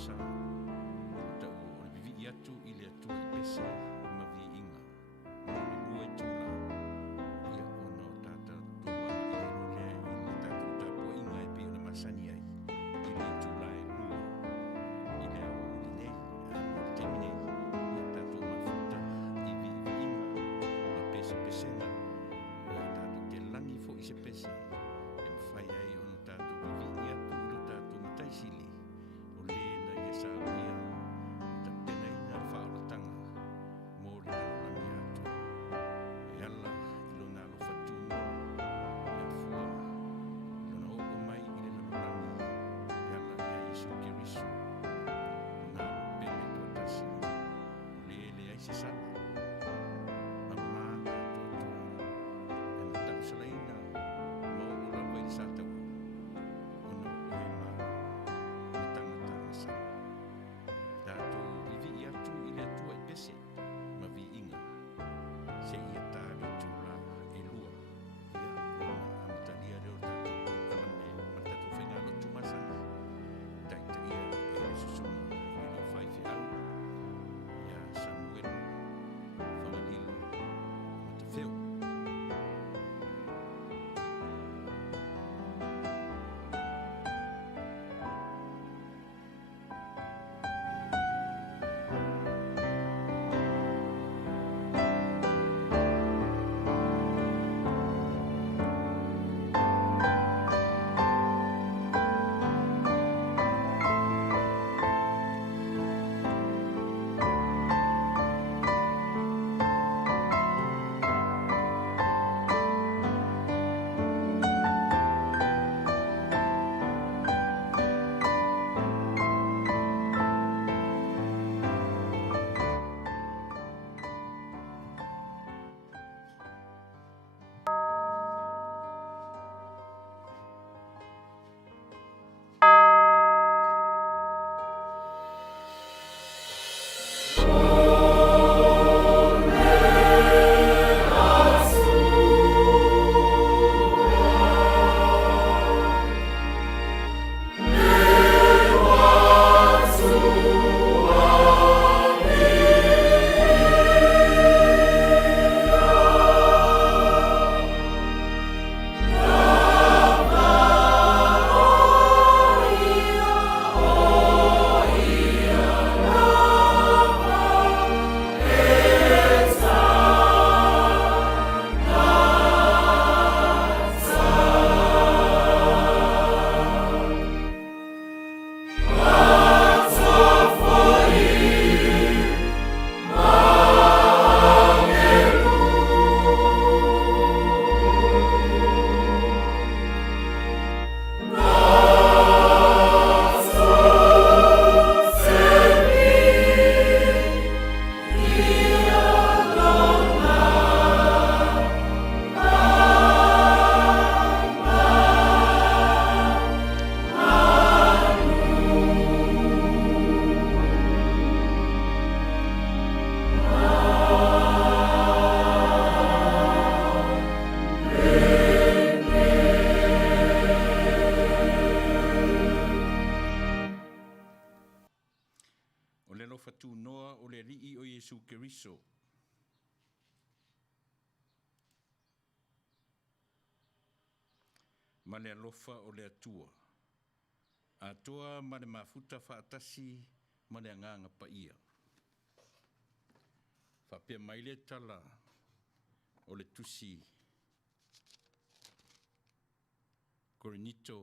sa ta o le vivi atu I le atua I pese ma vi inga mo le lua I tula ia ona o tata tua I lo le I le tata tapu inga e pe ona masani ai I le tula e lua I le au I le nei mo le temine ia tatu mafuta I vi inga ma pese pesena ia tatu te langi fo I se pese e mawhai ai ona tatu vivi atu I lo tatu mataisili o le na ia sa ia ta pena ina whaolatanga mo le langi atu e ala I lo na lo fatuna e fua I lo na o mai I le langi e ala ia Yesu Kiriso o na pene tuatasi o le le ai se sana mamma atoa e na tau salaina ma o la vai sa tau ona o e ma na tangata na sa tātou vivi atu I le atua I pese ma vi inga se ia tā le tūla e lua ia ona amatalia reo tātou kalame ma tātou whainga lo tūmasana taita ia e susuma I le whaifi au ia Samuel whangalilo ma te wheu o le lofa tu noa o le rii o Yesu Kiriso. Ma le alofa o le atua. Atoa ma le mafuta whaatasi ma le anganga pa ia. Whapea mai le tala o le tusi. Korinito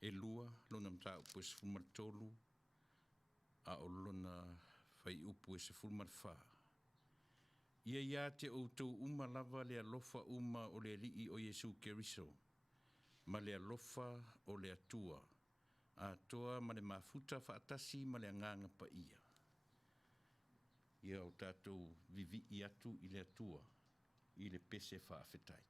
e lua lona mta upo e sefulmar tolu. A o lona whai upo e sefulmar wha. Ia ia te outou uma lava le alofa uma o le rii o Yesu Keriso. Ma le alofa o le atua. A toa ma le mafuta whaatasi ma le anganga pa ia. Ia o tātou vivi I atu I le atua. I le pese whaafetai.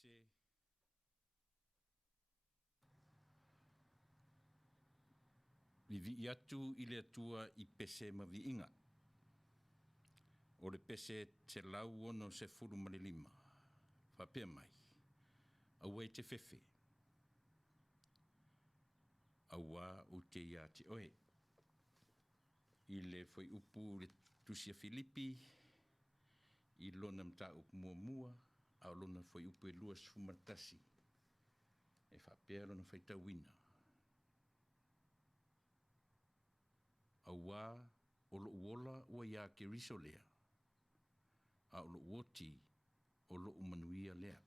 pese vivi atu i le atua i pese ma vi inga. O le pese te lau ono se furu ma le lima. Whapea mai. Aua i te fefe. Aua o te ia te oe. I le foi upu le tusia Filipi. I lona mta upu mua mua. A lona foi upu e lua sumatasi. E whapea lona foi tauina. Aua o lo uola ua ia ke riso lea. A o lo uoti o lo umanuia lea.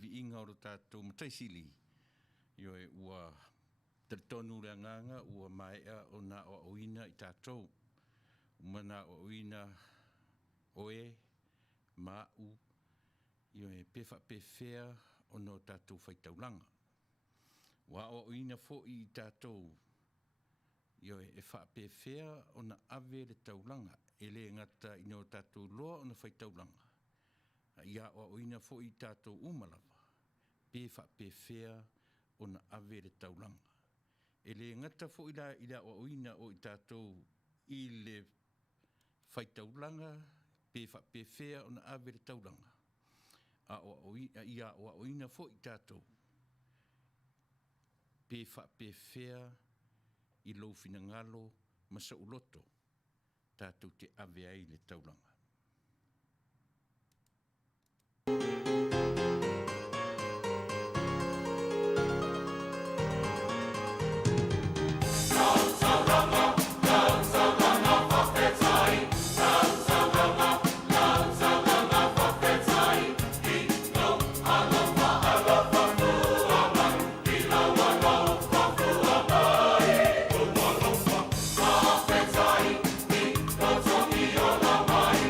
vi inga o tātou mataisili. Ioe ua tonu rea nganga ua maea o nā o oina I tātou. Umana o oina oe, mau, ioe pefa pefea o no tātou whaitaulanga. Wa o oina fo I tātou, ioe e wha pefea o na ave le taulanga, e le ngata I no tātou loa o na whaitaulanga. Ia o oina fo I tātou umalava, pefa pefea o na ave le taulanga. E le ngata fo ila o oina o I tātou I le whaitaulanga, pefa pefea o na ave le taulanga. Ia o oina fo I tātou, pefa pefea I lo fina ngalo masa uloto, tātou te ave ai le taulanga. Mai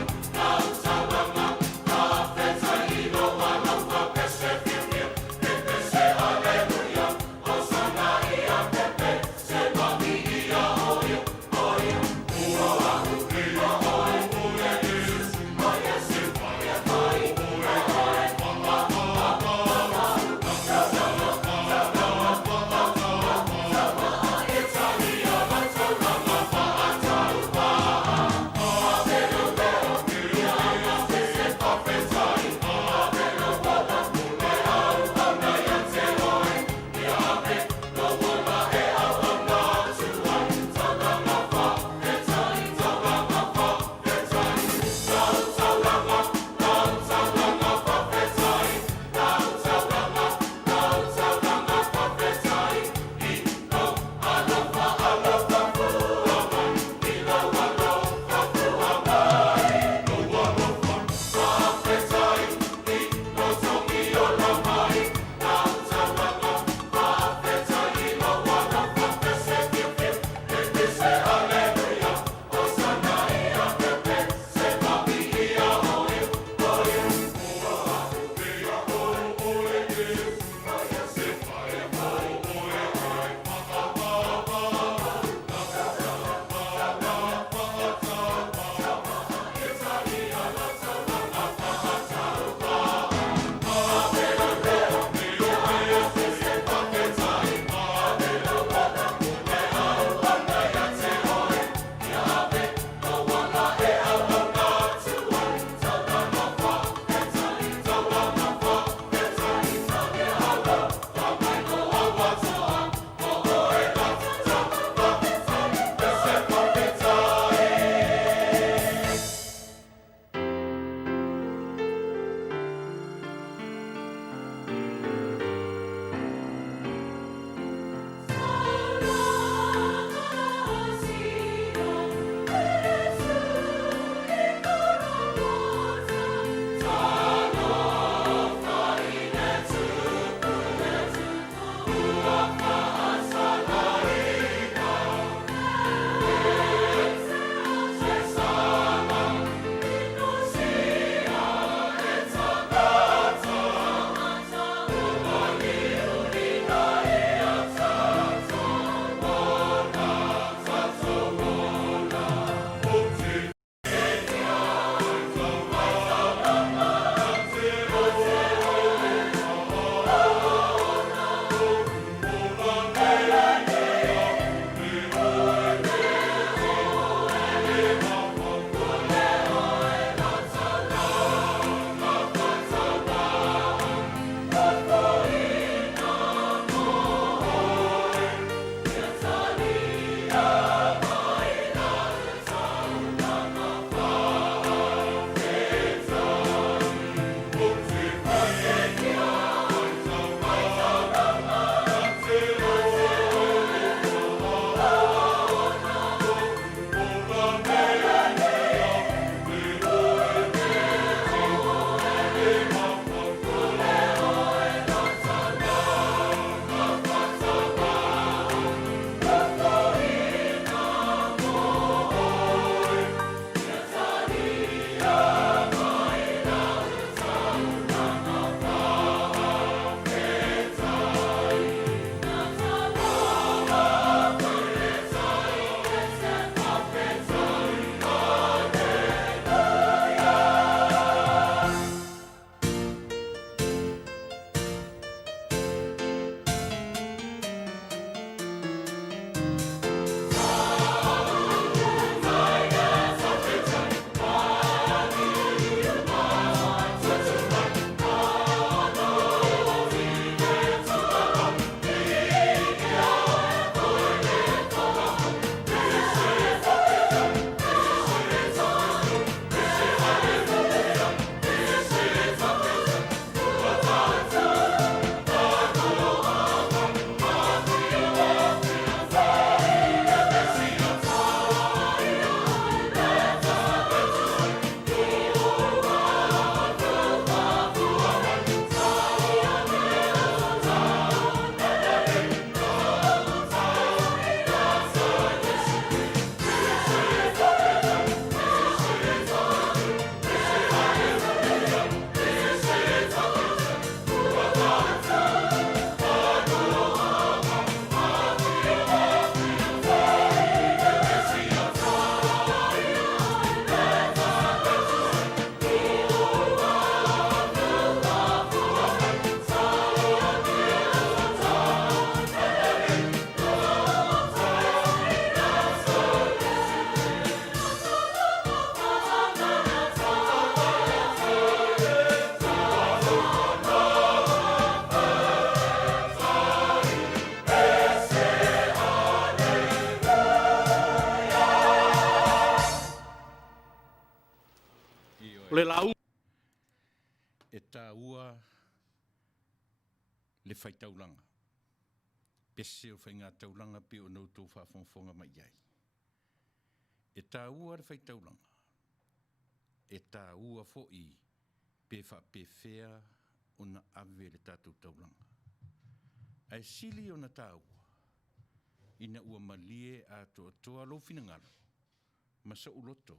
le whaitaulanga. Pese o whainga taulanga pe o nou tō whaafonga mai iai. E tā ua re whaitaulanga. E tā ua fo I pe whea o na ave le tātou taulanga. Ai sili o na tā ua. Ina ua malie a toa lo fina ngalo. Masa uloto.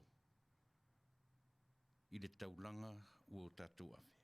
I le taulanga ua o tātou ave.